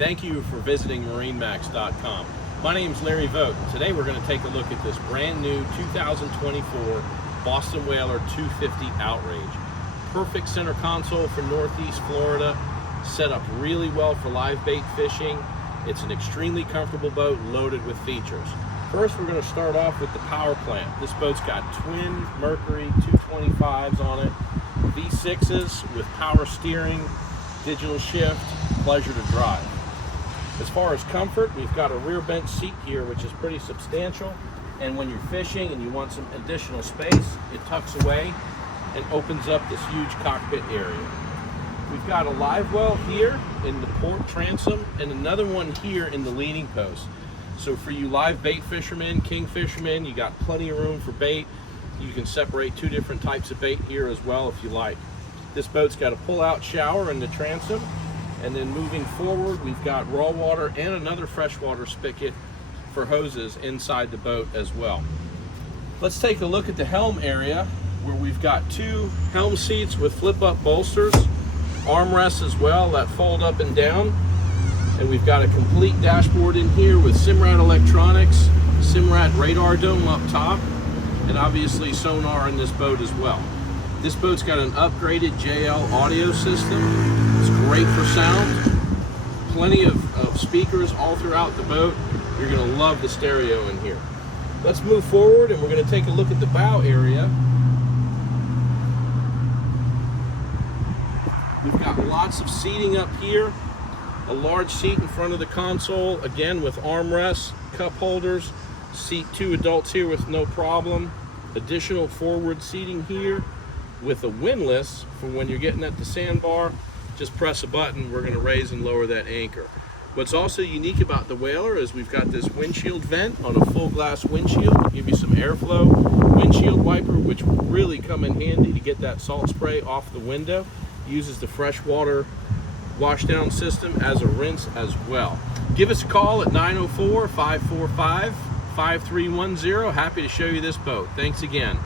Thank you for visiting MarineMax.com. My name is Larry Vogt. Today we're going to take a look at this brand new 2024 Boston Whaler 250 Outrage. Perfect center console for Northeast Florida, set up really well for live bait fishing. It's an extremely comfortable boat loaded with features. First, we're going to start off with the power plant. This boat's got twin Mercury 225s on it, V6s with power steering, digital shift, pleasure to drive. As far as comfort, we've got a rear bench seat here, which is pretty substantial. And when you're fishing and you want some additional space, it tucks away and opens up this huge cockpit area. We've got a live well here in the port transom and another one here in the leaning post. So for you live bait fishermen, king fishermen, you got plenty of room for bait. You can separate two different types of bait here as well if you like. This boat's got a pull-out shower in the transom. And then moving forward, we've got raw water and another freshwater spigot for hoses inside the boat as well. Let's take a look at the helm area where we've got two helm seats with flip-up bolsters, armrests as well that fold up and down. And we've got a complete dashboard in here with Simrad electronics, Simrad radar dome up top, and obviously sonar in this boat as well. This boat's got an upgraded JL audio system. It's great for sound. Plenty of speakers all throughout the boat. You're going to love the stereo in here. Let's move forward and we're going to take a look at the bow area. We've got lots of seating up here. A large seat in front of the console, again with armrests, cup holders. Seat two adults here with no problem. Additional forward seating here with a windlass for when you're getting at the sandbar. Just press a button, we're going to raise and lower that anchor. What's also unique about the Whaler is we've got this windshield vent on a full glass windshield to give you some airflow. Windshield wiper, which will really come in handy to get that salt spray off the window. Uses the freshwater washdown system as a rinse as well. Give us a call at 904-545-5310. Happy to show you this boat. Thanks again.